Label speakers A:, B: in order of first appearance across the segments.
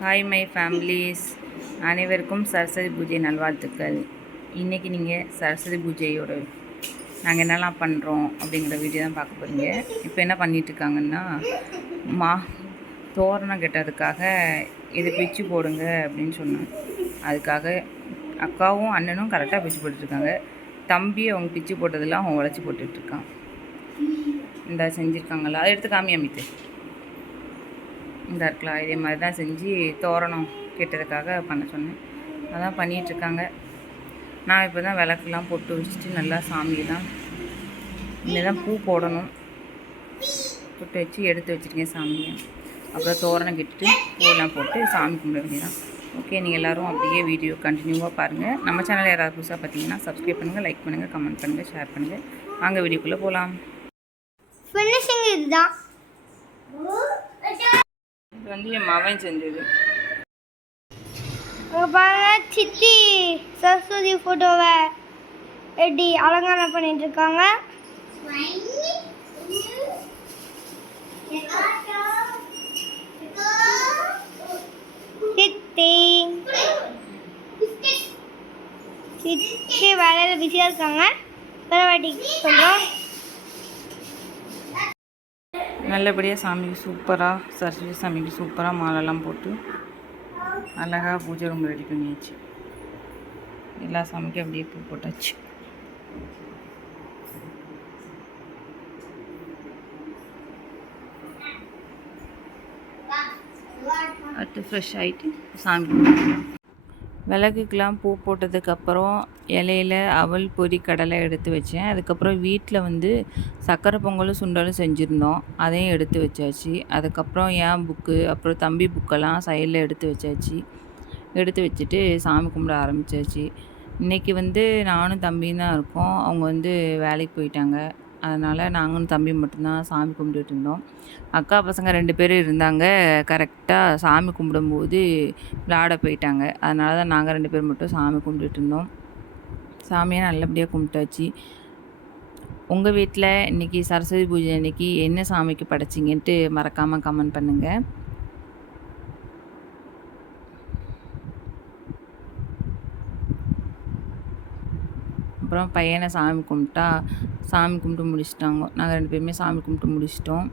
A: Hi my families அனைவருக்கும் சரஸ்வதி பூஜை நல்வாழ்த்துக்கள். இன்றைக்கி நீங்கள் சரஸ்வதி பூஜையோட நாங்கள் என்னெல்லாம் பண்ணுறோம் அப்படிங்கிற வீடியோ தான் பார்க்க போகிறீங்க இப்போ என்ன பண்ணிகிட்ருக்காங்கன்னா மா தோரணம் கெட்டதுக்காக இதை பிச்சு போடுங்க அப்படின்னு சொன்னாங்க. அதுக்காக அக்காவும் அண்ணனும் கரெக்டாக பிச்சு போட்டுட்ருக்காங்க தம்பி அவங்க பிச்சு போட்டதெல்லாம் அவன் உழைச்சி போட்டுட்ருக்கான் இந்த செஞ்சுருக்காங்களா அதை எடுத்து காமி அமைத்து இந்த இருக்கலாம். இதே மாதிரி தான் செஞ்சு தோரணம் கெட்டதுக்காக பண்ண சொன்னேன். அதான் பண்ணிகிட்ருக்காங்க நான் இப்போ தான் விளக்குலாம் போட்டு வச்சுட்டு நல்லா சாமியெல்லாம் இனிமேல் தான் பூ போடணும். போட்டு வச்சு எடுத்து வச்சுருக்கேன் சாமியை. அப்புறம் தோரணம் கட்டிட்டு பூவெல்லாம் போட்டு சாமி கும்பிட வேண்டியதான் ஓகே நீங்கள் எல்லோரும் அப்படியே வீடியோ கண்டினியூவாக பாருங்கள் நம்ம சேனல் யாராவது புதுசாக பார்த்தீங்கன்னா சப்ஸ்கிரைப் பண்ணுங்கள் லைக் பண்ணுங்கள் கமெண்ட் பண்ணுங்கள் ஷேர் பண்ணுங்கள் வாங்க வீடியோக்குள்ளே போகலாம்
B: ஃபினிஷிங் இதுதான்.
A: இது வந்து என் மவன் செஞ்சது.
B: பாருங்க சித்தி சரஸ்வதி ஃபோட்டோவை எப்படி அலங்காரம் பண்ணிட்டு இருக்காங்க. சித்தி. சித்தி வேலையில் பிஸியாக இருக்காங்க. பரவாயில்லை சொல்கிறோம்
A: நல்லபடியாக சாமிக்கு சூப்பராக சரஸ்வதி சாமிக்கு சூப்பராக மாலைலாம் போட்டு அழகாக பூஜை ரூம் ரெடி பண்ணியாச்சு. எல்லா சாமிக்கும் அப்படியே பூ போட்டாச்சு. அடுத்து ஃப்ரெஷ் ஆகிட்டு சாமி விளக்குக்கெலாம் பூ போட்டதுக்கப்புறம் இலையில அவல் பொரி கடலை எடுத்து வச்சேன். அதுக்கப்புறம் வீட்டில் வந்து சக்கரை பொங்கலும் சுண்டலும் செஞ்சுருந்தோம். அதையும் எடுத்து வச்சாச்சு. அதுக்கப்புறம் என் புக்கு அப்புறம் தம்பி புக்கெல்லாம் சைடில் எடுத்து வச்சாச்சு. எடுத்து வச்சுட்டு சாமி கும்பிட ஆரம்பித்தாச்சு இன்றைக்கி வந்து நானும் தம்பியும் தான் இருக்கோம். அவங்க வந்து வேலைக்கு போயிட்டாங்க. அதனால் நாங்களும் தம்பி மட்டும்தான் சாமி கும்பிட்டுட்டு இருந்தோம். அக்கா பசங்க ரெண்டு பேரும் இருந்தாங்க. கரெக்டாக சாமி கும்பிடும்போது விளையாட போயிட்டாங்க. அதனால தான் நாங்கள் ரெண்டு பேர் மட்டும் சாமி கும்பிட்டுட்டு இருந்தோம். சாமியை நல்லபடியாக கும்பிட்டாச்சு. உங்கள் வீட்டில் இன்றைக்கி சரஸ்வதி பூஜை அன்னைக்கு என்ன சாமிக்கு படைச்சிங்கன்ட்டு மறக்காமல் கமெண்ட் பண்ணுங்கள் அப்புறம் பையனை சாமி கும்பிட்டா சாமி கும்பிட்டு முடிச்சிட்டாங்க. நாங்கள் ரெண்டு பேருமே சாமி கும்பிட்டு முடிச்சிட்டோம்.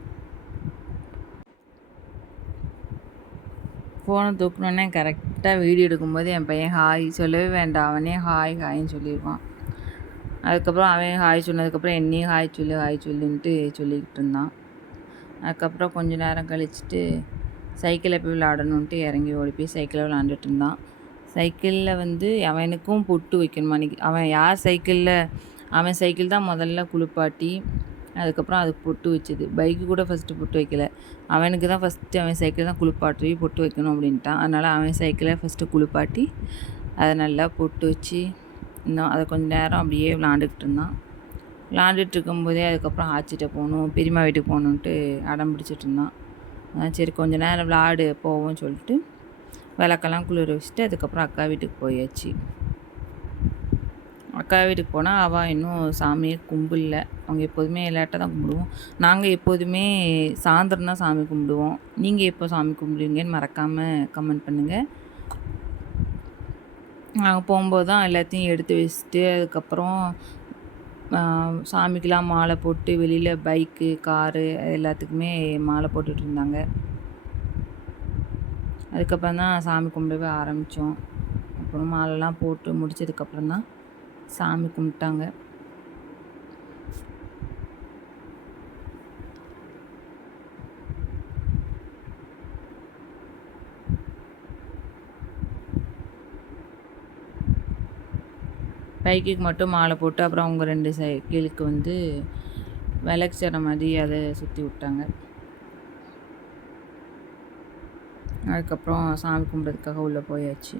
A: ஃபோனை தூக்கணுன்னே கரெக்டாக வீடியோ எடுக்கும்போது என் பையன் ஹாய் சொல்லவே வேண்டாம். அவனே ஹாய் ஹாய்ன்னு சொல்லிடுவான் அதுக்கப்புறம் அவன் ஹாய் சொன்னதுக்கப்புறம் என்னையும் ஹாய் சொல்லு ஹாய் சொல்லுன்ட்டு சொல்லிக்கிட்டு இருந்தான். அதுக்கப்புறம் கொஞ்ச நேரம் கழிச்சிட்டு சைக்கிளில் போய் விளாடணுன்ட்டு இறங்கி ஓடி போய் சைக்கிளில் விளாண்டுட்டு இருந்தான். சைக்கிளில் வந்து அவனுக்கும் பொட்டு வைக்கணுமா அன்றைக்கி அவன் யார் சைக்கிளில்? அவன் சைக்கிள் தான் முதல்ல குளிப்பாட்டி அதுக்கப்புறம் அதுக்கு பொட்டு வச்சது. பைக்கு கூட ஃபஸ்ட்டு பொட்டு வைக்கல. அவனுக்கு தான் ஃபஸ்ட்டு அவன் சைக்கிள் தான் குளிப்பாட்டி பொட்டு வைக்கணும் அப்படின்ட்டான். அதனால் அவன் சைக்கிளை ஃபஸ்ட்டு குளிப்பாட்டி அதை நல்லா பொட்டு வச்சு இன்னும் அதை கொஞ்சம் நேரம் அப்படியே விளாண்டுக்கிட்டு இருந்தான். விளாண்டுட்டு இருக்கும்போதே அதுக்கப்புறம் ஆச்சிட்ட போகணும் பெரியம்மா வீட்டுக்கு போகணுன்ட்டு அடம் பிடிச்சிட்டு இருந்தான். சரி கொஞ்ச நேரம் விளாடு போவோம்னு சொல்லிட்டு விளக்கெல்லாம் குளிர வச்சுட்டு அதுக்கப்புறம் அக்கா வீட்டுக்கு போயாச்சு. அக்கா வீட்டுக்கு போனால் அவள் இன்னும் சாமியே கும்பிடல. அவங்க எப்போதுமே லேட்டாக தான் கும்பிடுவோம். நாங்கள் எப்போதுமே சாயந்தரம் தான் சாமி கும்பிடுவோம். நீங்கள் எப்போ சாமி கும்பிடுவீங்கன்னு மறக்காமல் கமெண்ட் பண்ணுங்கள் நாங்கள் போகும்போது தான் எல்லாத்தையும் எடுத்து வச்சுட்டு அதுக்கப்புறம் சாமிக்கெலாம் மாலை போட்டு வெளியில் பைக்கு காரு எல்லாத்துக்குமே மாலை போட்டுட்டு இருந்தாங்க. அதுக்கப்புறம் தான் சாமி கும்பிடவே ஆரம்பித்தோம். அப்புறம் மாலைலாம் போட்டு முடித்ததுக்கப்புறம் தான் சாமி கும்பிட்டாங்க. பைக்குக்கு மட்டும் மாலை போட்டு அப்புறம் அவங்க ரெண்டு சை கீழுக்கு வந்து விளக்கு மாதிரி அதை சுற்றி விட்டாங்க. அதுக்கப்புறம் சாமி கும்பிட்றதுக்காக உள்ளே போயாச்சு.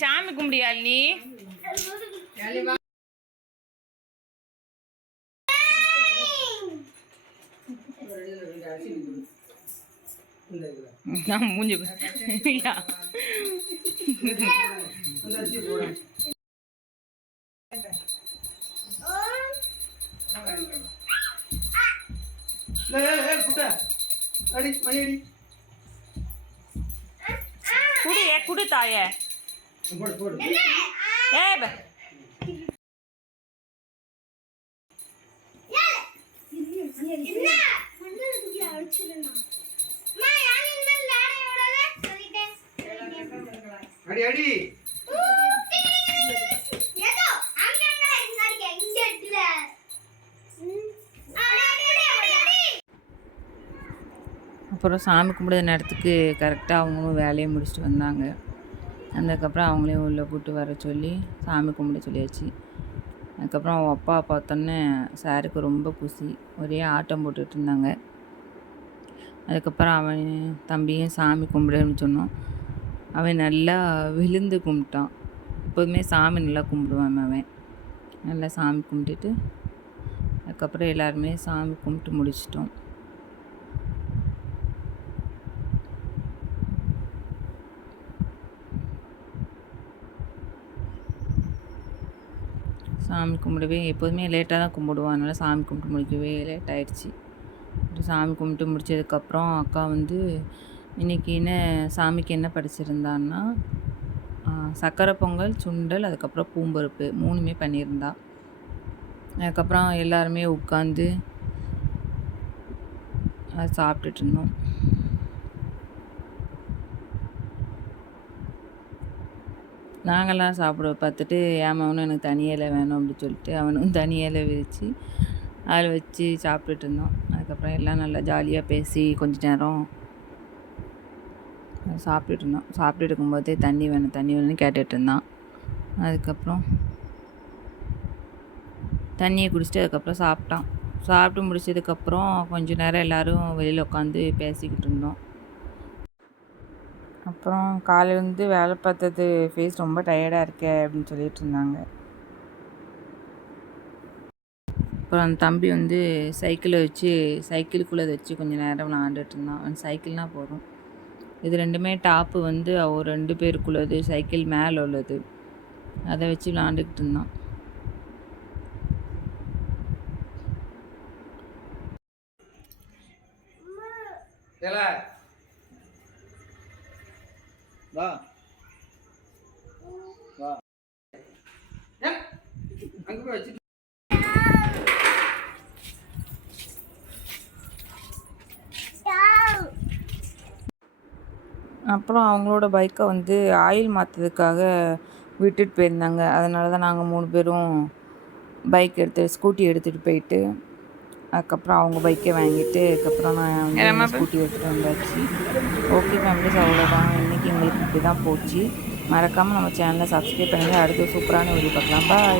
A: சாமி கும்பிடியா நீ நான் மூஞ்சி குடு குடு தாயே. ஏ
C: அடி அடி.
A: அப்புறம் சாமி கும்பிடுற நேரத்துக்கு கரெக்டாக அவங்களும் வேலையை முடிச்சுட்டு வந்தாங்க. அதுக்கப்புறம் அவங்களையும் உள்ளே கூட்டு வர சொல்லி சாமி கும்பிட சொல்லியாச்சு. அதுக்கப்புறம் அவன் அப்பா பார்த்தோன்னே சாருக்கு ரொம்ப குஷி ஒரே ஆட்டம் போட்டுட்டு இருந்தாங்க. அதுக்கப்புறம் அவன் தம்பியும் சாமி கும்பிடுன்னு சொன்னோம். அவன் நல்லா விழுந்து கும்பிட்டான். எப்போதுமே சாமி நல்லா கும்பிடுவான் அவன். நல்லா சாமி கும்பிட்டுட்டு அதுக்கப்புறம் எல்லாருமே சாமி கும்பிட்டு முடிச்சிட்டோம். சாமி கும்பிடவே எப்போதுமே லேட்டாக தான் கும்பிடுவோம் அதனால் சாமி கும்பிட்டு முடிக்கவே லேட் ஆயிடுச்சு சாமி கும்பிட்டு முடிச்சதுக்கப்புறம் அக்கா வந்து இன்றைக்கி என்ன சாமிக்கு என்ன படிச்சிருந்தான்னா சக்கரை பொங்கல் சுண்டல் அதுக்கப்புறம் பூம்பருப்பு மூணுமே பண்ணியிருந்தா. அதுக்கப்புறம் எல்லாருமே உட்காந்து அதை சாப்பிட்டுட்டு இருந்தோம். நாங்கள்லாம் சாப்பிட பார்த்துட்டு ஏன் மகனும் எனக்கு தனி இலை வேணும் அப்படின்னு சொல்லிட்டு அவனும் தனி இலை விரித்து அதில் வச்சு சாப்பிட்டுட்டு இருந்தோம். அதுக்கப்புறம் எல்லாம் நல்லா ஜாலியாக பேசி கொஞ்ச நேரம் சாப்பிட்டுட்டு இருந்தோம் சாப்பிட்டுட்டு இருக்கும்போதே தண்ணி வேணும் தண்ணி வேணும்னு கேட்டுகிட்டு இருந்தான் அதுக்கப்புறம் தண்ணியை குடிச்சிட்டு அதுக்கப்புறம் சாப்பிட்டான். சாப்பிட்டு முடிச்சதுக்கப்புறம் கொஞ்சம் நேரம் எல்லோரும் வெளியில் உட்காந்து பேசிக்கிட்டு இருந்தோம். அப்புறம் காலையிலேருந்து வேலை பார்த்தது ஃபேஸ் ரொம்ப டயர்டாக இருக்கே அப்படின்னு சொல்லிட்டு இருந்தாங்க. அப்புறம் அந்த தம்பி வந்து சைக்கிளை வச்சு சைக்கிளுக்குள்ளே வச்சு கொஞ்சம் நேரம் விளாண்டுட்டு இருந்தான். அவன் சைக்கிள்னால் போதும். இது ரெண்டுமே டாப்பு வந்து அவர் ரெண்டு பேருக்குள்ளது சைக்கிள் மேலே உள்ளது. அதை வச்சு விளாண்டுக்கிட்டு இருந்தான்.
C: வா. வா. அங்கே போய் வச்சுட்டு
A: அப்புறம் அவங்களோட பைக்கை வந்து ஆயில் மாற்றுறதுக்காக விட்டுட்டு போயிருந்தாங்க. அதனால தான் நாங்கள் மூணு பேரும் பைக் எடுத்து ஸ்கூட்டி எடுத்துகிட்டு போயிட்டு அதுக்கப்புறம் அவங்க பைக்கை வாங்கிட்டு அதுக்கப்புறம் நான் ஸ்கூட்டி எடுத்துகிட்டு வந்தாச்சு. ஓகே ஃபேமிலிஸ் அவ்வளோதான் இன்றைக்கி எங்களுக்கு இப்படி தான் போச்சு. மறக்காமல் நம்ம சேனலை சப்ஸ்கிரைப் பண்ணுங்கள் அடுத்து சூப்பரான வீடியோ பார்க்கலாம். பாய்